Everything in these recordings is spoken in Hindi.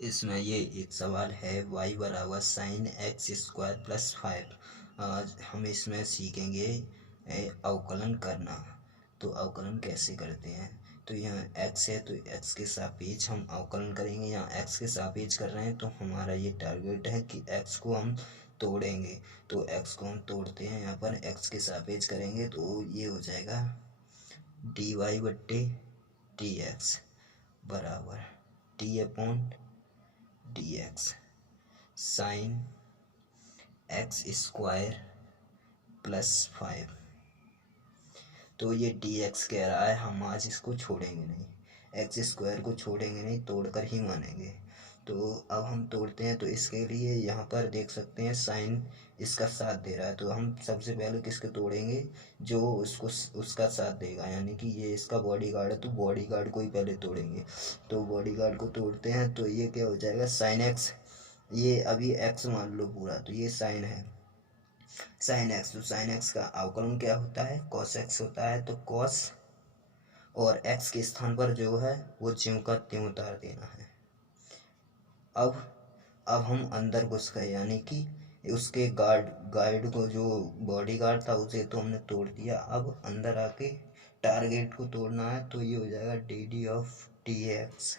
इसमें ये एक सवाल है y बराबर साइन एक्स स्क्वायर प्लस 5। आज हम इसमें सीखेंगे अवकलन करना। तो अवकलन कैसे करते हैं। तो यहाँ x है तो x के सापेक्ष हम अवकलन करेंगे। यहाँ x के सापेक्ष कर रहे हैं तो हमारा ये टारगेट है कि x को हम तोड़ेंगे। तो x को हम तोड़ते हैं, यहाँ पर x के सापेक्ष करेंगे तो ये हो जाएगा dy बट्टे डी एक्स बराबर T upon d x sine x square plus 5। तो ये डी एक्स कह रहा है, हम आज इसको छोड़ेंगे नहीं, एक्स स्क्वायर को छोड़ेंगे नहीं, तोड़कर ही मानेंगे। तो अब हम तोड़ते हैं तो इसके लिए यहाँ पर देख सकते हैं साइन इसका साथ दे रहा है, तो हम सबसे पहले किसके तोड़ेंगे, जो उसको उसका साथ देगा, यानी कि ये इसका बॉडीगार्ड है तो बॉडीगार्ड को ही पहले तोड़ेंगे। तो बॉडीगार्ड को तोड़ते हैं तो ये क्या हो जाएगा साइन एक्स, ये अभी एक्स मान लो पूरा, तो ये साइन है साइन एक्स। तो साइन एक्स का अवकलन क्या होता है, कॉस एक्स होता है। तो कॉस और एक्स के स्थान पर जो है वो ज्यों का त्यों उतार देना है। अब हम अंदर घुस गए, यानी कि उसके गार्ड को, जो बॉडी गार्ड था उसे तो हमने तोड़ दिया। अब अंदर आके टारगेट को तोड़ना है, तो ये हो जाएगा D D of T x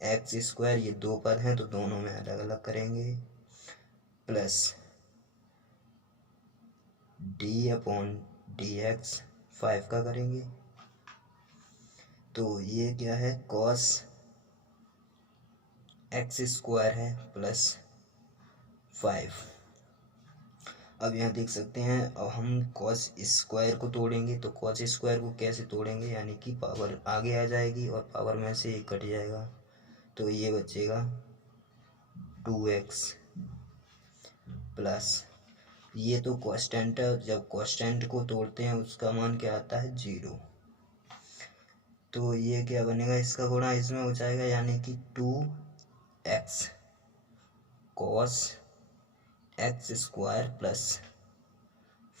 x square, ये दो पद हैं तो दोनों में अलग अलग करेंगे, plus D upon d x 5 का करेंगे। तो ये क्या है, कॉस एक्स स्क्वायर है प्लस 5। अब यहाँ देख सकते हैं, अब हम कॉस स्क्वायर को तोड़ेंगे तो कॉस स्क्वायर को कैसे तोड़ेंगे, यानी कि पावर आगे आ जाएगी और पावर में से एक कट जाएगा, तो ये बचेगा 2x प्लस, ये तो कांस्टेंट है, जब कांस्टेंट को तोड़ते हैं उसका मान क्या आता है 0। तो ये क्या बनेगा, इसका गुणा इसमें हो जाएगा, यानी कि 2x cos x square plus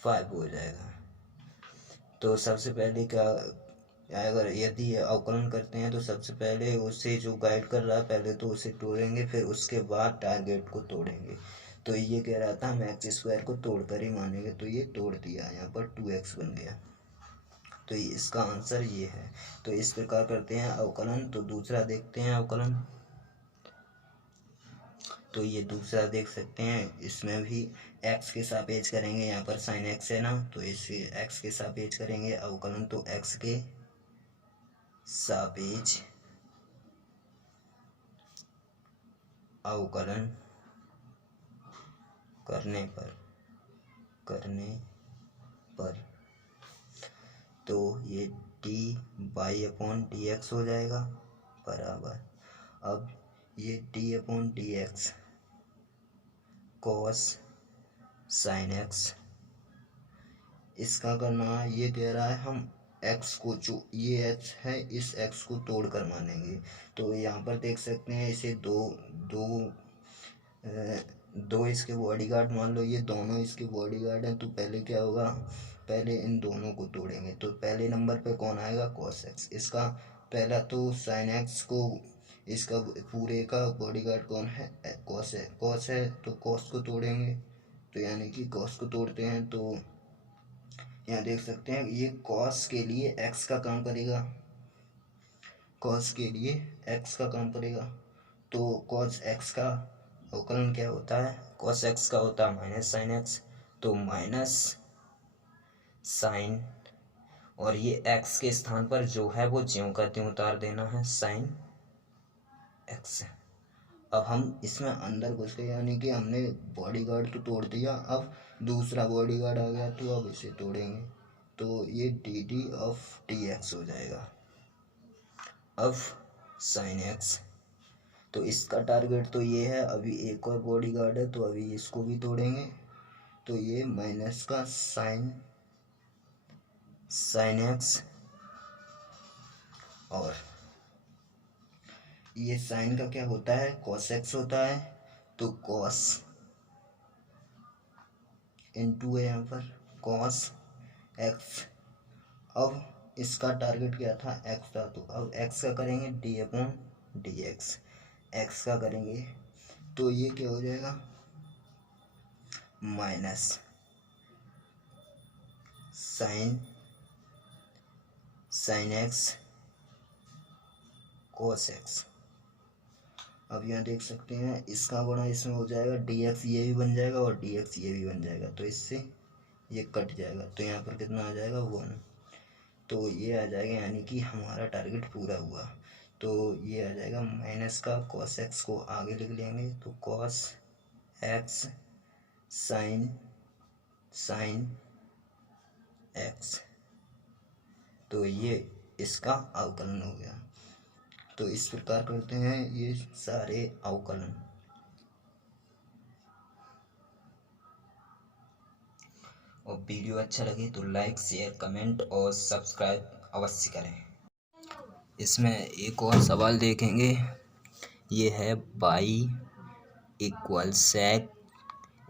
5 हो जाएगा। तो सबसे पहले क्या, अगर यदि अवकलन करते हैं तो सबसे पहले उसे जो गाइड कर रहा है पहले तो उसे तोड़ेंगे, फिर उसके बाद टारगेट को तोड़ेंगे। तो ये कह रहा था हम एक्स स्क्वायर को तोड़कर ही मानेंगे, तो ये तोड़ दिया, यहाँ पर 2x बन गया। तो इसका आंसर ये है। तो इस प्रकार करते हैं अवकलन। तो दूसरा देखते हैं अवकलन। तो ये दूसरा देख सकते हैं, इसमें भी x के सापेक्ष करेंगे, यहाँ पर साइन x है ना, तो इसे x के सापेक्ष करेंगे अवकलन। तो x के सापेक्ष अवकलन करने पर तो ये D by upon d x हो जाएगा बराबर, अब ये D upon d x cos sine x, इसका करना ये कह रहा है हम x को, जो ये x है इस x को तोड़ कर मानेंगे। तो यहाँ पर देख सकते हैं इसे दो इसके बॉडीगार्ड मान लो, ये दोनों इसके बॉडीगार्ड हैं, तो पहले क्या होगा, पहले इन दोनों को तोड़ेंगे। तो पहले नंबर पे कौन आएगा, कॉस एक्स। इसका पहला तो साइन एक्स को, इसका पूरे का बॉडीगार्ड कौन है, कॉस है। कॉस है तो कॉस को तोड़ेंगे, तो यानी कि कॉस को तोड़ते हैं। तो यहाँ देख सकते हैं ये कॉस के लिए एक्स का काम करेगा, कॉस के लिए एक्स का काम करेगा। तो कॉस एक्स का अवकलन क्या होता है, कॉस एक्स का होता है माइनस साइन एक्स, तो माइनस साइन, और ये एक्स के स्थान पर जो है वो ज्यों का त्यों उतार देना है, साइन एक्स। अब हम इसमें अंदर घुस गए, यानी कि हमने बॉडीगार्ड तो तोड़ दिया, अब दूसरा बॉडीगार्ड आ गया, तो अब इसे तोड़ेंगे। तो ये D D of D x हो जाएगा। अब साइन एक्स, तो इसका टारगेट तो ये है, अभी एक और बॉडीगार्ड है तो अभी इसको भी तोड़ेंगे। तो ये माइनस का साइन एक्स, और ये साइन का क्या होता है, कॉस एक्स होता है, तो कॉस इनटू है यहाँ पर कॉस एक्स। अब इसका टारगेट क्या था, एक्स था, तो अब एक्स का करेंगे D upon d x, x का करेंगे तो ये क्या हो जाएगा, minus sine x cos x. अब यहाँ देख सकते हैं इसका गुणा इसमें हो जाएगा, डी एक्स ये भी बन जाएगा और डी एक्स ये भी बन जाएगा, तो इससे ये कट जाएगा, तो यहाँ पर कितना आ जाएगा 1। तो ये आ जाएगा, यानी कि हमारा टारगेट पूरा हुआ। तो ये आ जाएगा माइनस का कॉस एक्स को आगे लिख लेंगे, तो कॉस एक्स साइन एक्स, तो ये इसका अवकलन हो गया। तो इस प्रकार करते हैं ये सारे अवकलन। और वीडियो अच्छा लगे तो लाइक शेयर कमेंट और सब्सक्राइब अवश्य करें। इसमें एक और सवाल देखेंगे, ये है y equal sec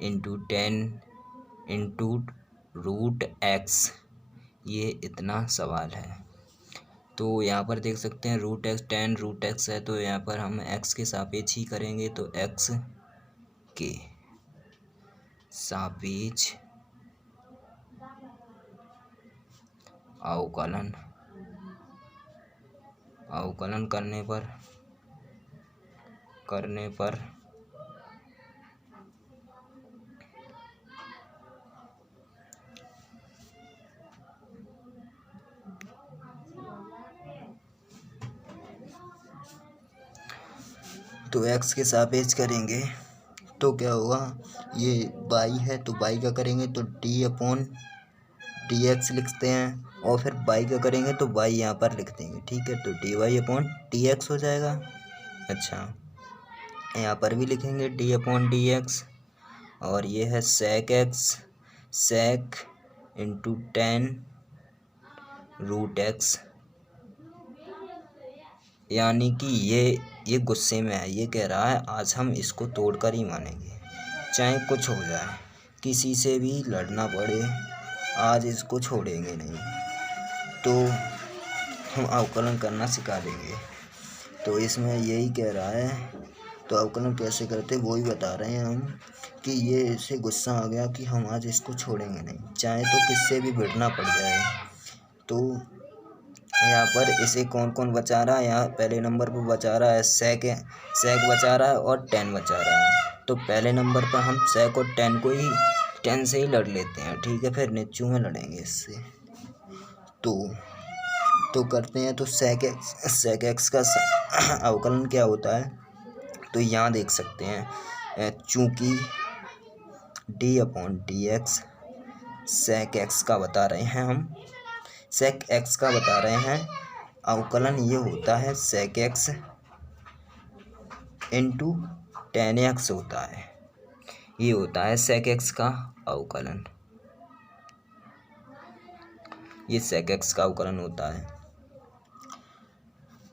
into 10 into root X, ये इतना सवाल है। तो यहाँ पर देख सकते हैं रूट एक्स 10 रूट एक्स है, तो यहाँ पर हम x के सापेक्ष ही करेंगे, तो x के सापेक्ष अवकलन करने पर तो x के सापेक्ष करेंगे तो क्या होगा, ये y है तो y का करेंगे तो d/dx लिखते हैं, और फिर y का करेंगे तो y यहाँ पर लिख देंगे, ठीक है। तो dy/dx हो जाएगा। अच्छा, यहाँ पर भी लिखेंगे d/dx, और ये है sec इंटू 10 रूट एक्स, यानी कि ये गुस्से में है, ये कह रहा है आज हम इसको तोड़कर ही मानेंगे, चाहे कुछ हो जाए, किसी से भी लड़ना पड़े, आज इसको छोड़ेंगे नहीं। तो हम अवकलन करना सिखा देंगे। तो इसमें यही कह रहा है, तो अवकलन कैसे करते वो ही बता रहे हैं हम, कि ये इसे गुस्सा आ गया कि हम आज इसको छोड़ेंगे नहीं, चाहे तो किससे भी भिड़ना पड़ जाए। तो यहाँ पर इसे कौन कौन बचा रहा है, यहाँ पहले नंबर पर बचा रहा है सेक बचा रहा है और 10 बचा रहा है। तो पहले नंबर पर हम सेक और 10 से ही लड़ लेते हैं, ठीक है, फिर नीचू में लड़ेंगे इससे। तो करते हैं। तो सेक एक्स का अवकलन क्या होता है, तो यहाँ देख सकते हैं, चूँकि d/dx सेक एक्स का बता रहे हैं हम, सेक एक्स का बता रहे हैं, अवकलन ये होता है सेक एक्स इंटू 10x होता है, ये होता है सेक एक्स का अवकलन, ये सेक एक्स का अवकलन होता है।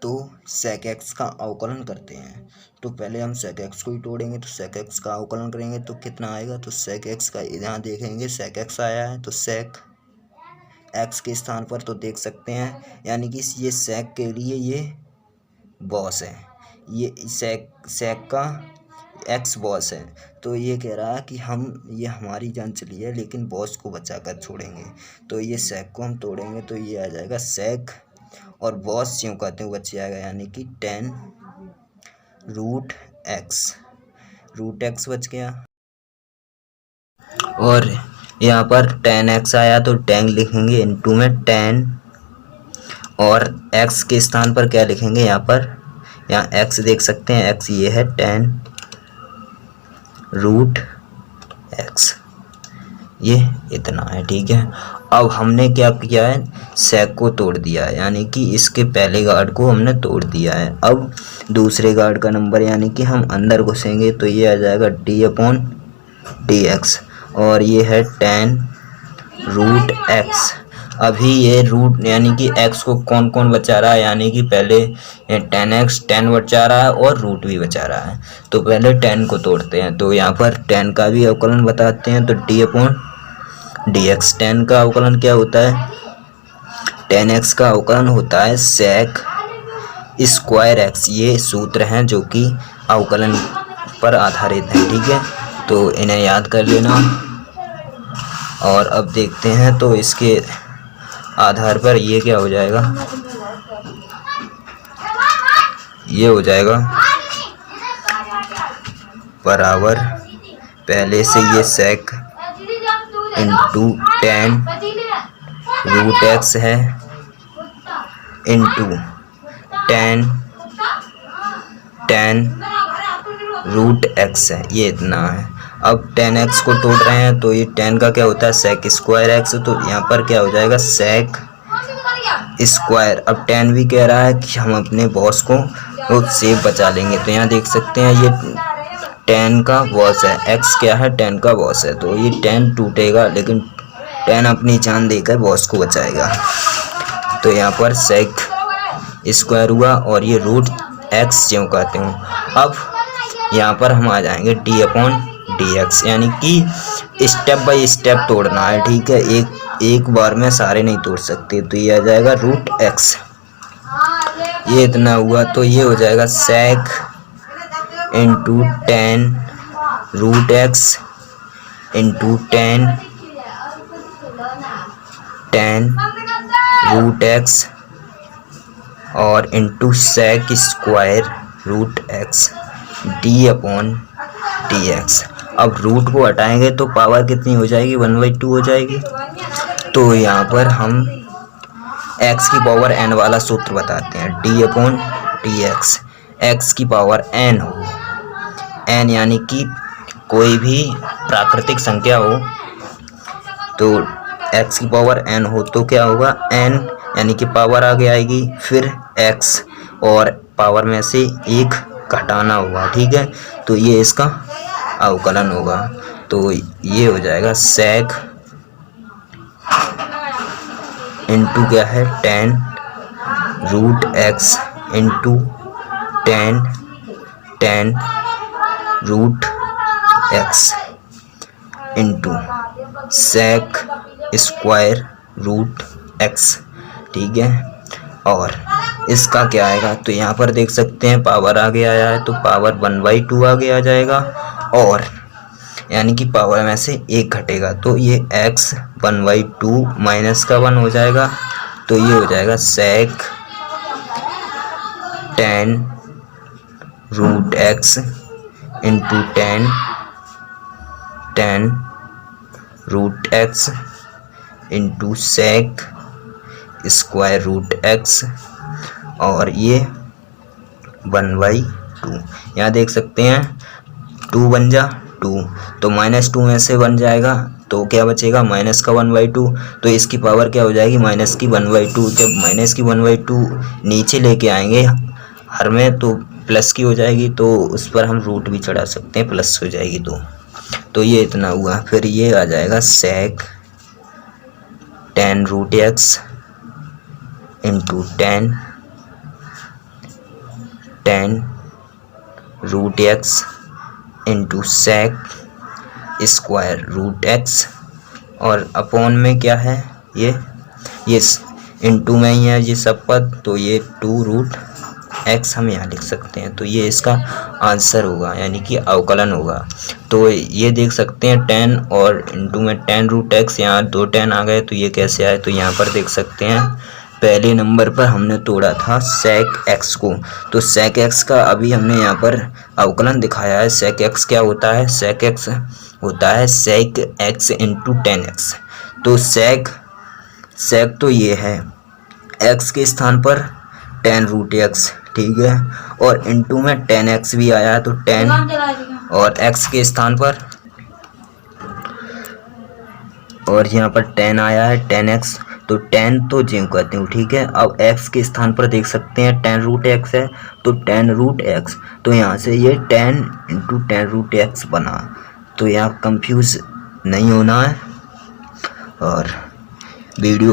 तो सेक एक्स का अवकलन करते हैं, तो पहले हम सेक एक्स को ही तोड़ेंगे, तो सेक एक्स का अवकलन करेंगे तो कितना आएगा, तो सेक एक्स का यहाँ देखेंगे सेक एक्स आया है, तो सेक एक्स के स्थान पर तो देख सकते हैं, यानी कि ये सेक के लिए ये बॉस है, ये सेक का एक्स बॉस है। तो ये कह रहा है कि ये हमारी जान चली है लेकिन बॉस को बचा कर छोड़ेंगे, तो ये सेक को हम तोड़ेंगे तो ये आ जाएगा सेक, और बॉस यूँ कहते हैं बच जाएगा, यानी कि 10 रूट एक्स बच गया। और यहाँ पर 10x आया तो 10 लिखेंगे, इनटू में 10, और x के स्थान पर क्या लिखेंगे, यहाँ x देख सकते हैं, x ये है 10 रूट x, ये इतना है, ठीक है। अब हमने क्या किया है, सेक को तोड़ दिया है, यानी कि इसके पहले गार्ड को हमने तोड़ दिया है। अब दूसरे गार्ड का नंबर, यानी कि हम अंदर घुसेंगे तो ये आ जाएगा d/dx, और ये है 10 रूट x। अभी ये रूट यानी कि x को कौन कौन बचा रहा है, यानी कि पहले 10 बचा रहा है और रूट भी बचा रहा है, तो पहले 10 को तोड़ते हैं। तो यहाँ पर 10 का भी अवकलन बताते हैं, तो d/dx 10 का अवकलन क्या होता है, 10x का अवकलन होता है सेक स्क्वायर x, ये सूत्र हैं जो कि अवकलन पर आधारित है। ठीक है, तो इन्हें याद कर लेना। और अब देखते हैं तो इसके आधार पर ये क्या हो जाएगा, ये हो जाएगा बराबर, पहले से ये sec into ten root X है इंटू टेन रूट एक्स है, ये इतना है। अब टेन एक्स को तोड़ रहे हैं तो ये टेन का क्या होता है सेक स्क्वायर एक्स, तो यहाँ पर क्या हो जाएगा सेक स्क्वायर। अब टेन भी कह रहा है कि हम अपने बॉस को सेव बचा लेंगे, तो यहाँ देख सकते हैं ये टेन का बॉस है, एक्स क्या है टेन का बॉस है, तो ये टेन टूटेगा लेकिन टेन अपनी जान देकर बॉस को बचाएगा। तो यहाँ पर सेक स्क्वायर हुआ और ये रूट एक्स ज्यों कहते हूँ। अब यहाँ पर हम आ जाएंगे डी अपॉन डी एक्स, यानी कि स्टेप बाय स्टेप तोड़ना है। ठीक है, एक बार में सारे नहीं तोड़ सकते, तो ये आ जाएगा रूट एक्स, ये इतना हुआ। तो ये हो जाएगा sec into ten root x into ten root x और into sec square root x d upon d x. अब रूट को हटाएंगे तो पावर कितनी हो जाएगी 1/2 हो जाएगी। तो यहाँ पर हम x की पावर n वाला सूत्र बताते हैं, D upon d x. X की पावर n हो, n यानी कि कोई भी प्राकृतिक संख्या हो, तो x की पावर n हो तो क्या होगा n यानी कि पावर आगे आएगी, फिर x और पावर में से एक घटाना होगा। ठीक है, तो ये इसका अवकलन होगा। तो ये हो जाएगा सेक इंटू क्या है ten root x into ten root x into sec square root X. ठीक है, और इसका क्या आएगा, तो यहाँ पर देख सकते हैं पावर आगे आया है तो पावर 1/2 आगे आ जाएगा, और यानी कि पावर में से एक घटेगा, तो ये x 1/2 माइनस का 1 हो जाएगा। तो ये हो जाएगा sec 10 root x into 10 root x into sec square root x, और ये 1/2। यहाँ देख सकते हैं 2 बन जा 2, तो -2 में से बन जाएगा, तो क्या बचेगा माइनस का 1/2। तो इसकी पावर क्या हो जाएगी माइनस की 1/2। जब माइनस की 1/2 नीचे लेके आएंगे हर में तो प्लस की हो जाएगी, तो उस पर हम रूट भी चढ़ा सकते हैं, प्लस हो जाएगी। तो ये इतना हुआ। फिर ये आ जाएगा sec 10 root x into 10 root x into sec square root x, और अपॉन में क्या है ये इंटू में ही है ये सब पद, तो ये 2 रूट एक्स हम यहाँ लिख सकते हैं। तो ये इसका आंसर होगा, यानी कि अवकलन होगा। तो ये देख सकते हैं 10 और इंटू में 10 रूट एक्स, यहाँ 2 10 आ गए, तो ये कैसे आए, तो यहाँ पर देख सकते हैं पहले नंबर पर हमने तोड़ा था सेक एक्स को, तो सेक एक्स का अभी हमने यहाँ पर अवकलन दिखाया है। सेक एक्स क्या होता है, सेक एक्स होता है सेक एक्स इंटू 10x। तो सेक तो ये है एक्स के स्थान पर 10 रूट एक्स, ठीक है, और इंटू में 10x भी आया है, तो 10 और x के स्थान पर, और यहाँ पर 10 आया है 10x, तो 10 तो जिम कहते हूँ, ठीक है। अब x के स्थान पर देख सकते हैं 10 रूट x है, तो 10 रूट x, तो यहाँ से ये 10 इंटू 10 रूट x बना। तो यहाँ कंफ्यूज नहीं होना है, और वीडियो